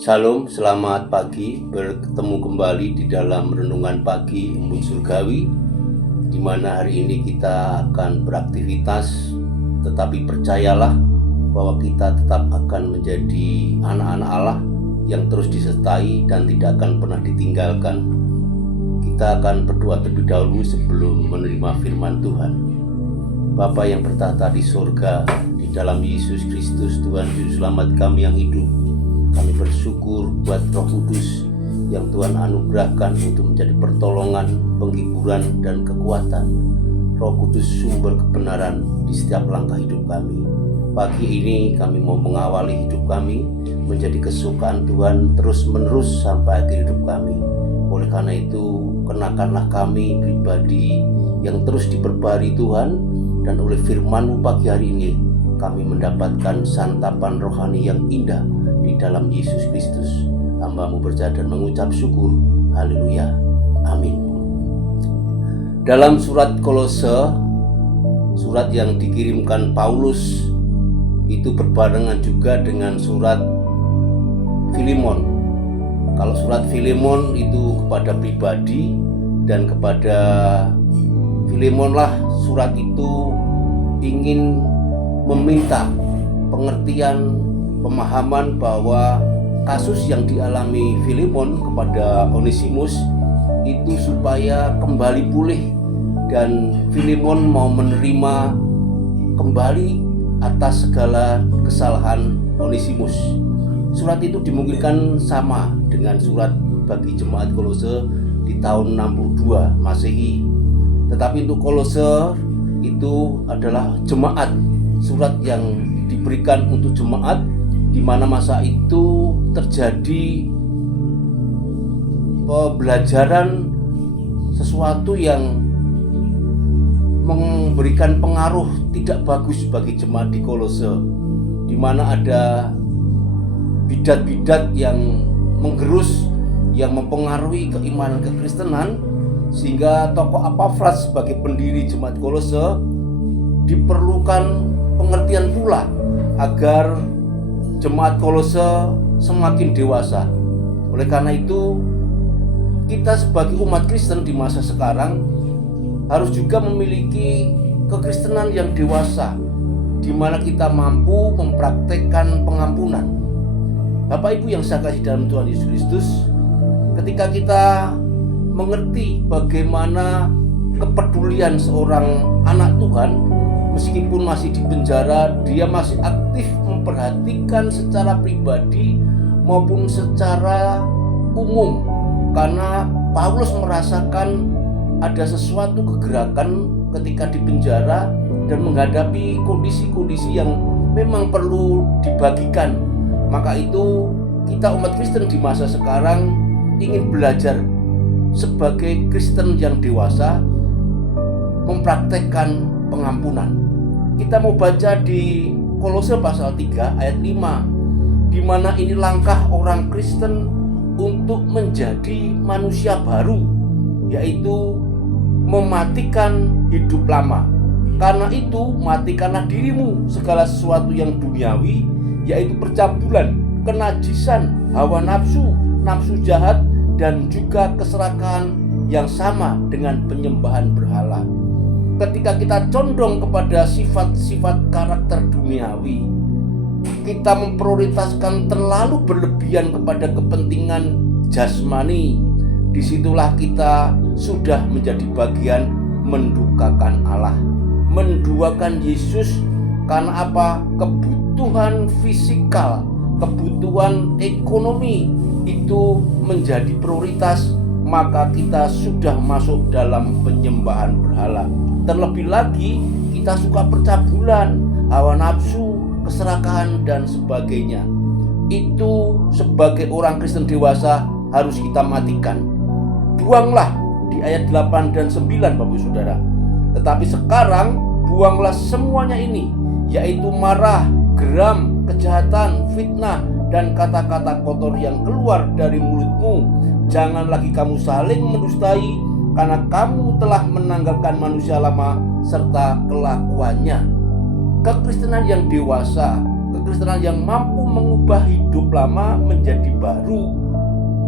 Shalom, selamat pagi. Bertemu kembali di dalam renungan pagi Embun Surgawi, di mana hari ini kita akan beraktivitas. Tetapi percayalah bahwa kita tetap akan menjadi anak-anak Allah yang terus disertai dan tidak akan pernah ditinggalkan. Kita akan berdoa terlebih dahulu sebelum menerima firman Tuhan. Bapa yang bertahta di surga, di dalam Yesus Kristus Tuhan Juru Selamat kami yang hidup, kami bersyukur buat Roh Kudus yang Tuhan anugerahkan untuk menjadi pertolongan, penghiburan, dan kekuatan. Roh Kudus sumber kebenaran di setiap langkah hidup kami. Pagi ini kami mau mengawali hidup kami menjadi kesukaan Tuhan terus-menerus sampai akhir hidup kami. Oleh karena itu, kenakanlah kami pribadi yang terus diperbarui Tuhan, dan oleh firman-Mu pagi hari ini kami mendapatkan santapan rohani yang indah di dalam Yesus Kristus. Hamba-Mu bercaya dan mengucap syukur. Haleluya. Amin. Dalam surat Kolose, surat yang dikirimkan Paulus, itu berbarengan juga dengan surat Filemon. Kalau surat Filemon itu kepada pribadi, dan kepada Filemon lah surat itu ingin meminta pengertian, pemahaman bahwa kasus yang dialami Filemon kepada Onesimus itu supaya kembali pulih, dan Filemon mau menerima kembali atas segala kesalahan Onesimus. Surat itu dimungkinkan sama dengan surat bagi jemaat Kolose di tahun 62 Masehi. Tetapi untuk Kolose itu adalah jemaat, surat yang diberikan untuk jemaat di mana masa itu terjadi pembelajaran sesuatu yang memberikan pengaruh tidak bagus bagi jemaat di Kolose, di mana ada bidat-bidat yang menggerus, yang mempengaruhi keimanan kekristenan, sehingga tokoh Epafras sebagai pendiri jemaat Kolose diperlukan pengertian pula agar jemaat Kolose semakin dewasa. Oleh karena itu, kita sebagai umat Kristen di masa sekarang harus juga memiliki kekristenan yang dewasa, di mana kita mampu mempraktekkan pengampunan. Bapak Ibu yang saya kasih dalam Tuhan Yesus Kristus, ketika kita mengerti bagaimana kepedulian seorang anak Tuhan, meskipun masih di penjara, dia masih aktif memperhatikan secara pribadi maupun secara umum, karena Paulus merasakan ada sesuatu kegerakan ketika di penjara dan menghadapi kondisi-kondisi yang memang perlu dibagikan. Maka itu kita umat Kristen di masa sekarang ingin belajar sebagai Kristen yang dewasa mempraktekkan pengampunan. Kita mau baca di Kolose pasal 3 ayat 5, di mana ini langkah orang Kristen untuk menjadi manusia baru, yaitu mematikan hidup lama. Karena itu matikanlah dirimu segala sesuatu yang duniawi, yaitu percabulan, kenajisan, hawa nafsu, nafsu jahat, dan juga keserakahan yang sama dengan penyembahan berhala. Ketika kita condong kepada sifat-sifat karakter duniawi, kita memprioritaskan terlalu berlebihan kepada kepentingan jasmani, disitulah kita sudah menjadi bagian mendukakan Allah, menduakan Yesus. Karena apa? Kebutuhan fisikal, kebutuhan ekonomi itu menjadi prioritas, maka kita sudah masuk dalam penyembahan berhala. Terlebih lagi kita suka percabulan, hawa nafsu, keserakahan, dan sebagainya. Itu sebagai orang Kristen dewasa harus kita matikan. Buanglah di ayat 8 dan 9 Bapak Saudara. Tetapi sekarang buanglah semuanya ini, yaitu marah, geram, kejahatan, fitnah, dan kata-kata kotor yang keluar dari mulutmu. Jangan lagi kamu saling mendustai, karena kamu telah menanggalkan manusia lama serta kelakuannya. Kekristenan yang dewasa, kekristenan yang mampu mengubah hidup lama menjadi baru.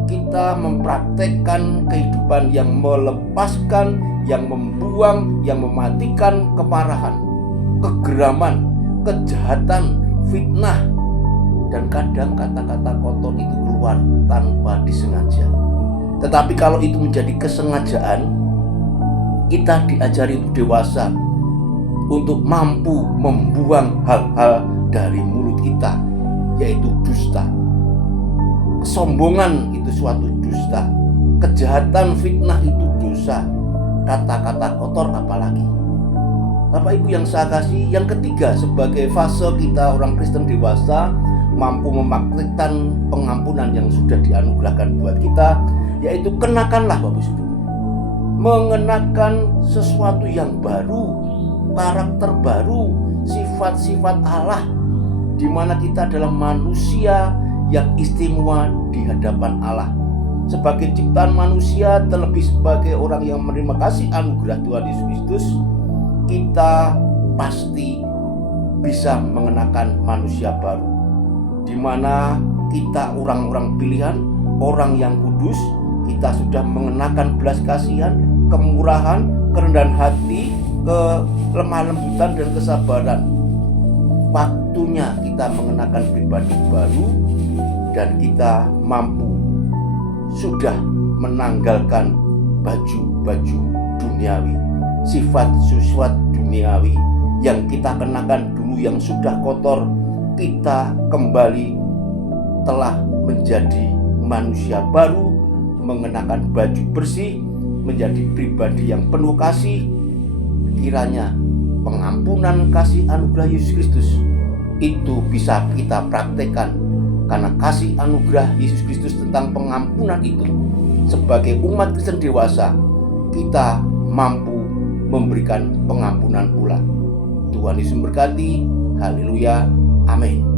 Kita mempraktekkan kehidupan yang melepaskan, yang membuang, yang mematikan kemarahan, kegeraman, kejahatan, fitnah, dan kadang kata-kata kotor itu keluar tanpa disengaja. Tetapi kalau itu menjadi kesengajaan, kita diajari untuk dewasa, untuk mampu membuang hal-hal dari mulut kita, yaitu dusta. Kesombongan itu suatu dusta, kejahatan, fitnah itu dosa, kata-kata kotor apalagi. Bapak Ibu yang saya kasih, yang ketiga sebagai fase kita orang Kristen dewasa mampu mempraktikkan pengampunan yang sudah dianugerahkan buat kita, yaitu kenakanlah Bapak Ibu, mengenakan sesuatu yang baru, karakter baru, sifat-sifat Allah, di mana kita adalah manusia yang istimewa di hadapan Allah. Sebagai ciptaan manusia, terlebih sebagai orang yang menerima kasih anugerah Tuhan Yesus Kristus, kita pasti bisa mengenakan manusia baru, di mana kita orang-orang pilihan, orang yang kudus. Kita sudah mengenakan belas kasihan, kemurahan, kerendahan hati, kelemah lembutan, dan kesabaran. Waktunya kita mengenakan pribadi baru, dan kita mampu sudah menanggalkan baju-baju duniawi, sifat-sifat duniawi yang kita kenakan dulu yang sudah kotor. Kita kembali telah menjadi manusia baru, mengenakan baju bersih, menjadi pribadi yang penuh kasih. Kiranya pengampunan kasih anugerah Yesus Kristus itu bisa kita praktekkan, karena kasih anugerah Yesus Kristus tentang pengampunan itu, sebagai umat Kristen dewasa, kita mampu memberikan pengampunan pula. Tuhan Yesus memberkati. Haleluya. Amin.